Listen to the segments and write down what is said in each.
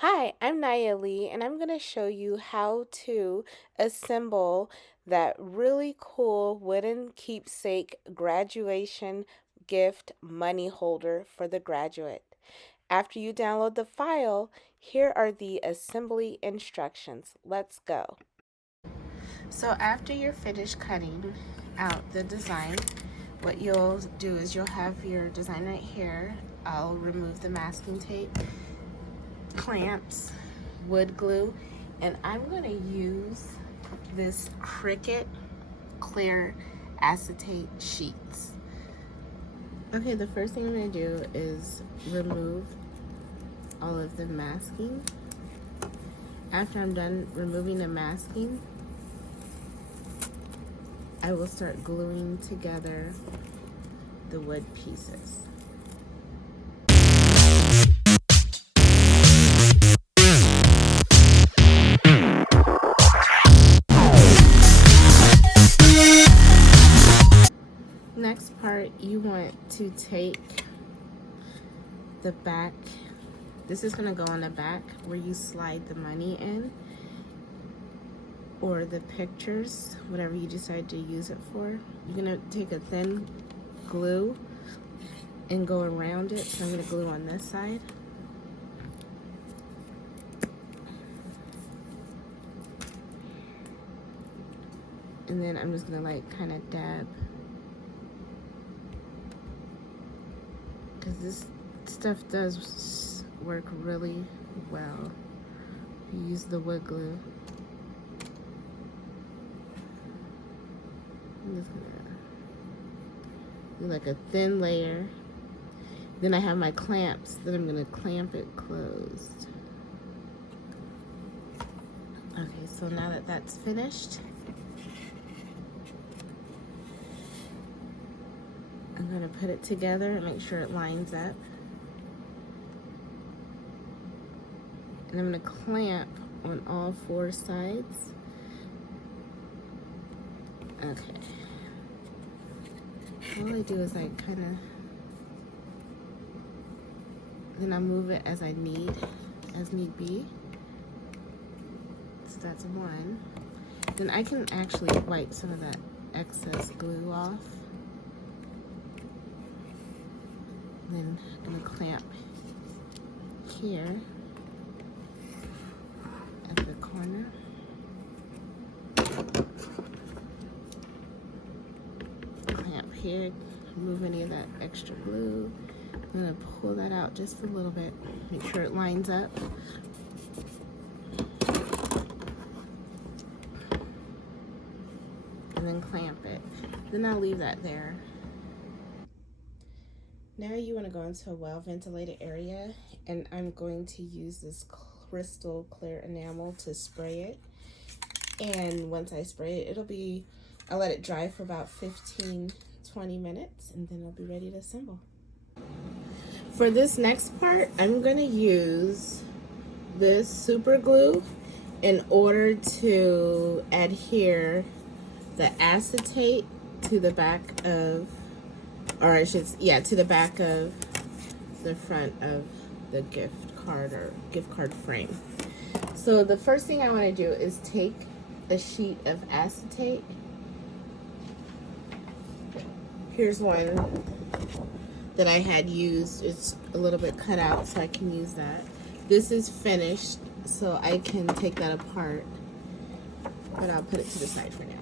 Hi, I'm Naya Lee, and I'm going to show you how to assemble that really cool wooden keepsake graduation gift money holder for the graduate. After you download the file, here are the assembly instructions. Let's go. So after you're finished cutting out the design, what you'll do is you'll have your design right here. I'll remove the masking tape, clamps, wood glue, and I'm going to use this Cricut clear acetate sheets. Okay, the first thing I'm going to do is remove all of the masking. After I'm done removing the masking, I will start gluing together the wood pieces. Next part, you want to take the back. This is going to go on the back where you slide the money in, or the pictures, whatever you decide to use it for. You're going to take a thin glue and go around it. So I'm going to glue on this side. And then I'm just going to like kind of dab, because this stuff does work really well. You use the wood glue. I'm just gonna do like a thin layer. Then I have my clamps that I'm gonna clamp it closed. Okay, so now that that's finished, I'm gonna put it together and make sure it lines up. And I'm gonna clamp on all four sides. Okay. All I do is I kind of, then I move it as need be. So that's one. Then I can actually wipe some of that excess glue off. Then I'm gonna clamp here at the corner. Clamp here, remove any of that extra glue. I'm gonna pull that out just a little bit, make sure it lines up. And then clamp it. Then I'll leave that there. Now you want to go into a well-ventilated area, and I'm going to use this crystal clear enamel to spray it. And once I spray it, I'll let it dry for about 15-20 minutes, and then I'll be ready to assemble. For this next part, I'm going to use this super glue in order to adhere the acetate to the back of, to the back of the front of the gift card frame. So the first thing I want to do is take a sheet of acetate. Here's one that I had used. It's a little bit cut out, so I can use that. This is finished, so I can take that apart, but I'll put it to the side for now.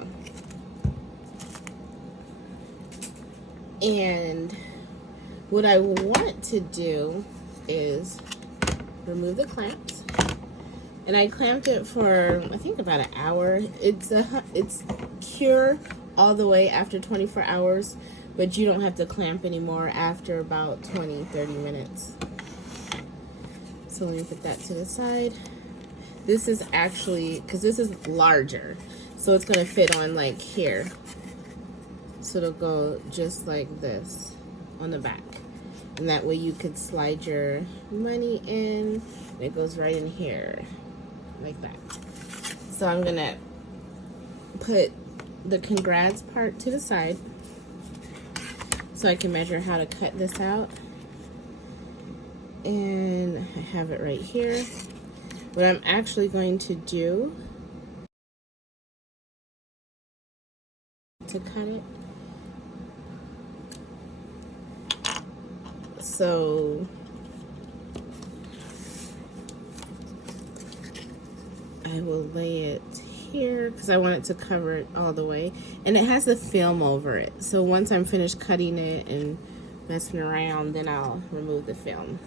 And what I want to do is remove the clamps. And I clamped it for, I think, about an hour. It's cure all the way after 24 hours, but you don't have to clamp anymore after about 20-30 minutes. So let me put that to the side. This is actually, because this is larger, so it's going to fit on like here. So it'll go just like this on the back. And that way you could slide your money in, and it goes right in here, like that. So I'm gonna put the congrats part to the side so I can measure how to cut this out. And I have it right here. What I'm actually going to do to cut it, so I will lay it here because I want it to cover it all the way, and it has the film over it, so once I'm finished cutting it and messing around, then I'll remove the film.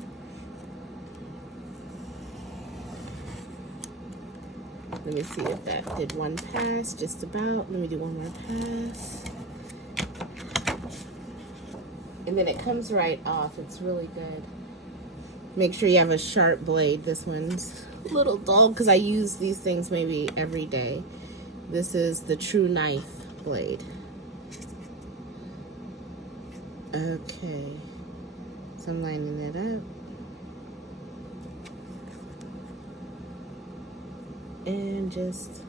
Let me see if that did one pass, just about. Let me do one more pass. And then it comes right off. It's really good. Make sure you have a sharp blade. This one's a little dull because I use these things maybe every day. This is the True Knife blade. Okay. So I'm lining it up. And just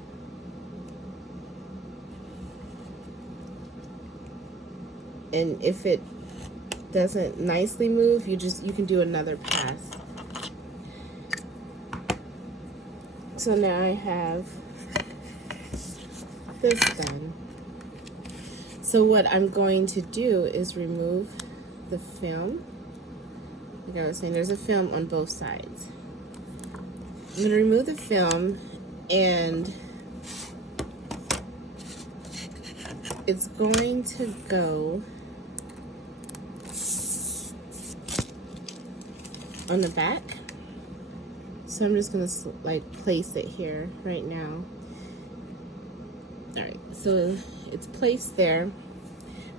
if it doesn't nicely move, you can do another pass. So now I have this done. So what I'm going to do is remove the film. Like I was saying, there's a film on both sides. I'm going to remove the film, and it's going to go on the back. So I'm just gonna like place it here right now. All right, so it's placed there.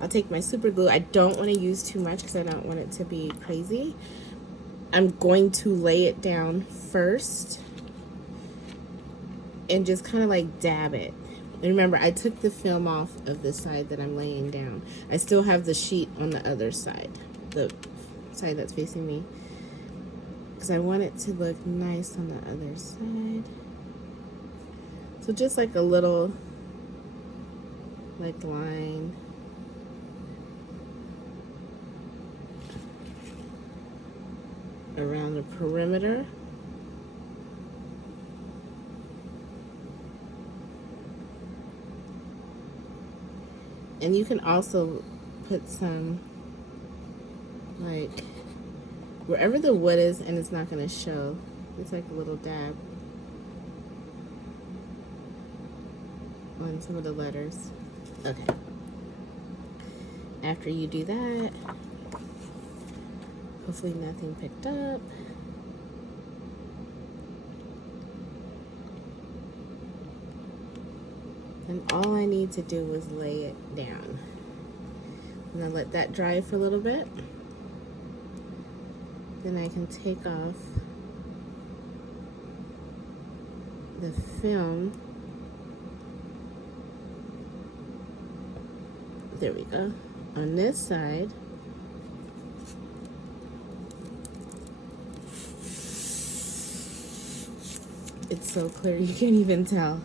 I'll take my super glue. I don't want to use too much because I don't want it to be crazy. I'm going to lay it down first and just kind of like dab it. And remember, I took the film off of the side that I'm laying down. I still have the sheet on the other side, the side that's facing me, because I want it to look nice on the other side. So just like a little like line. Around the perimeter. And you can also put some, like, wherever the wood is and it's not going to show. It's like a little dab on some of the letters. Okay. After you do that, hopefully nothing picked up. And all I need to do is lay it down. I'm gonna let that dry for a little bit. Then I can take off the film. There we go. On this side. It's so clear you can't even tell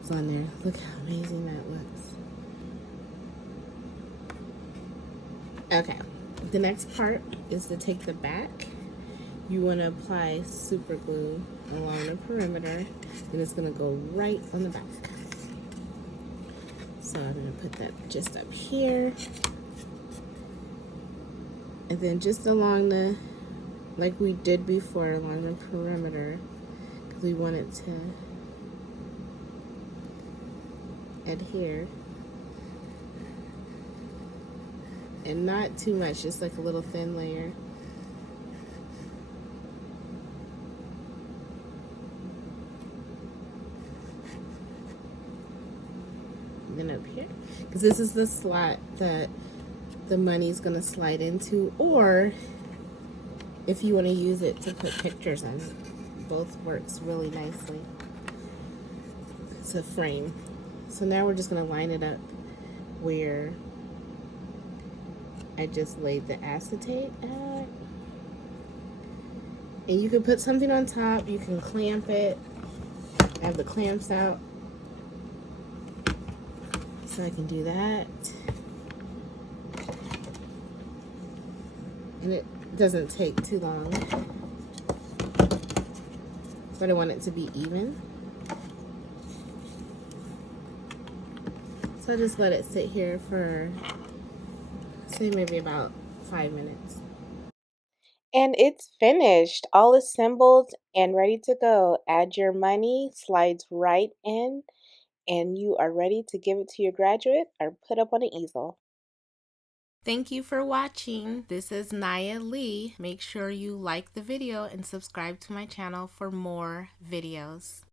it's on there. Look how amazing that looks. Okay, the next part is to take the back. You want to apply super glue along the perimeter, and it's going to go right on the back. So I'm going to put that just up here, and then just along the, like we did before, along the perimeter, because we want it to adhere. And not too much, just like a little thin layer. And then up here, because this is the slot that the money's gonna slide into, or if you want to use it to put pictures in, both works really nicely. It's a frame. So now we're just gonna line it up where I just laid the acetate at. And you can put something on top, you can clamp it. I have the clamps out, so I can do that. And it doesn't take too long. but I want it to be even. So I just let it sit here for, say, maybe about 5 minutes. And it's finished, all assembled and ready to go. Add your money, slides right in, and you are ready to give it to your graduate or put up on an easel. Thank you for watching. This is Naya Lee. Make sure you like the video and subscribe to my channel for more videos.